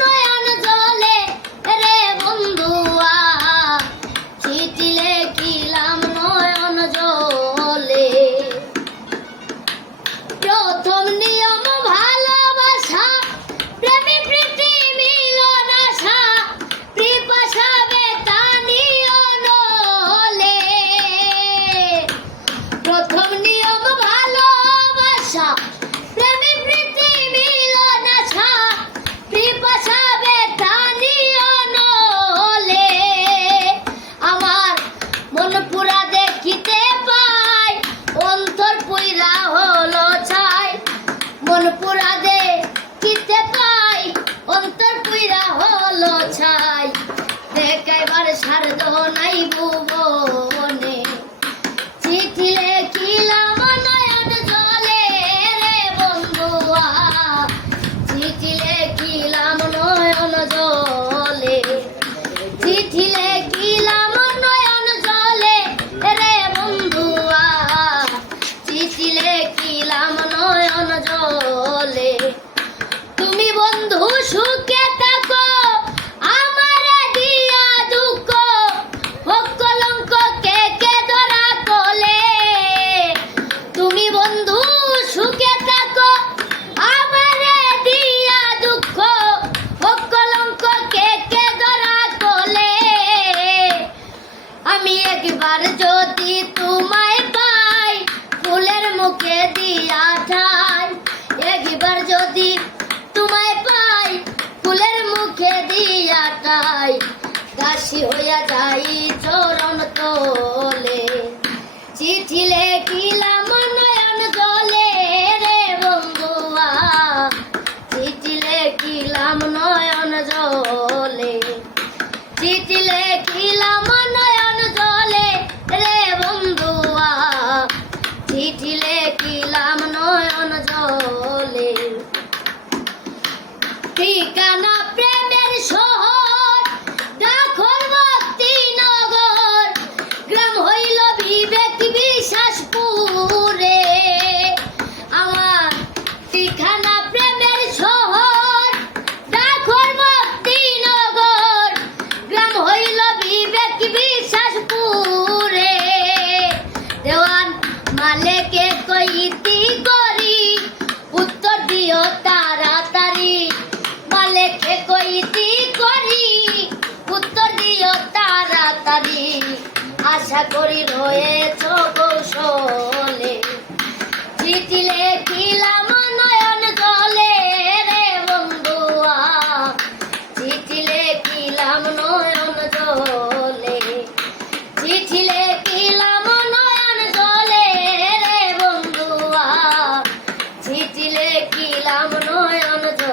নয়ন জলে রে বন্ধুয়া, চিঠি লিখিলাম নয়ন জলে। প্রথম নিয়ম ভালোবাসা, প্রেমে প্রীতি মিলন আশা, পিপাসা বেতা নিয়ন হলে। প্রথম নিয়ম ভালোবাসা, প্রেমে প্রীতি মিলন আশা, পিপাসা বেতা নিয়ন হলে। আমার মন পুরা দেখিতে পাই, অন্তর পুইরা হলো ছাই। মন পুরা দেখিতে পাই, অন্তর পুইরা হলো ছাই। দেখাইবার সারদ নাই ভুবনে, চিঠি লিখিলাম নয়ন জলে রে বন্ধুয়া, চিঠি লিখিলাম নয়ন জলে। চিঠি লিখিলাম নয়ন জলে রে বন্ধুয়া, চিঠি লিখিলাম নয়ন জলে। তুমি বন্ধু সুখে থাকো, আমারে দিয়া দুঃখ, হোক কলঙ্ক কে কে ধরা কোলে। তুমি বন্ধু সুখে থাকো, আমারে দিয়া দুঃখ, হোক কলঙ্ক কে কে ধরা কোলে। আমি একবার যদি তোমায় পাই, ফুলের মুখে দিয়া ঠাই। একবার যদি তোমায় পাই, ফুলের মুখে দিয়া ঠাই। দাসী হইয়া যাই চরণ তলে, চিঠি লিখিলাম নয়ন জলে রে বন্ধুয়া, চিঠি লিখিলাম নয়ন জলে। চিঠি লিখিলাম নয়ন জলে রে বন্ধুয়া, চিঠি লিখিলাম নয়ন জলে। ঠিকানা প্রেমের শহর, ডাকর ভক্তিনগর, গ্রাম হইল বিবেক বিশ্বাসপুরে। আমার ঠিকানা প্রেমের শহর, ডাকর ভক্তিনগর, গ্রাম হইল বিবেক বিশ্বাসপুরে। দেওয়ান মালেকে কইতি করি, উত্তর দিও তাড়াতাড়ি। মালেকে কইতি করি, উত্তর দিও তাড়াতাড়ি। আশা করি রয়েছ কৌশলে, চিঠি লিখিলাম নয়ন জলে রে বন্ধুয়া, চিঠি লিখিলাম নয়ন জলে। চিঠি লিখিলাম নয়ন জলে রে বন্ধুয়া, চিঠি লিখিলাম নয়ন জলে।